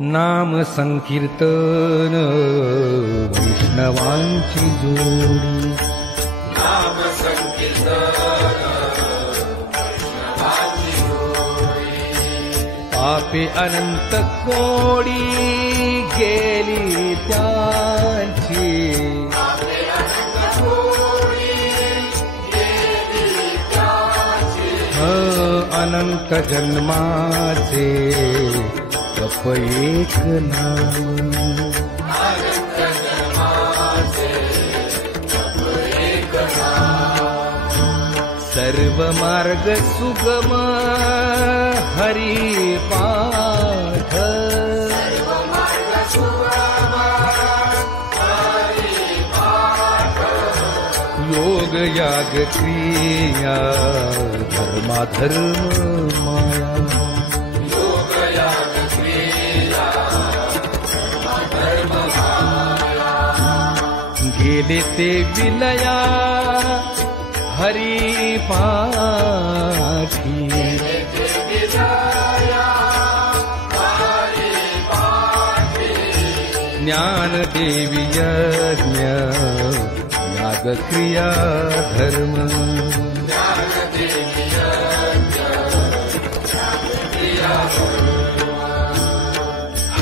नाम संकीर्तन वैष्णवांची जोडी, नाम संकीर्तन वैष्णवांची जोडी, पापे अनंत कोडी गेली त्यांची, पापे अनंत कोडी गेली त्यांची, अनंत जन्माचे जप एक नाम, अनंत जन्माचे जप एक नाम, सर्व मार्ग सुगम हरी पाठ, सर्व मार्ग सुगम हरी पाठ, योग याग क्रिया धर्माधर्म माया, योग याग क्रिया धर्म माया, गेले ते विलया हरी पाठी, ज्ञान देवी यज्ञ याग क्रिया धर्म,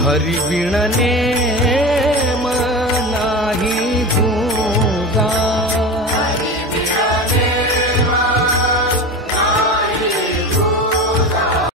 हरि बिन नेम नाही धू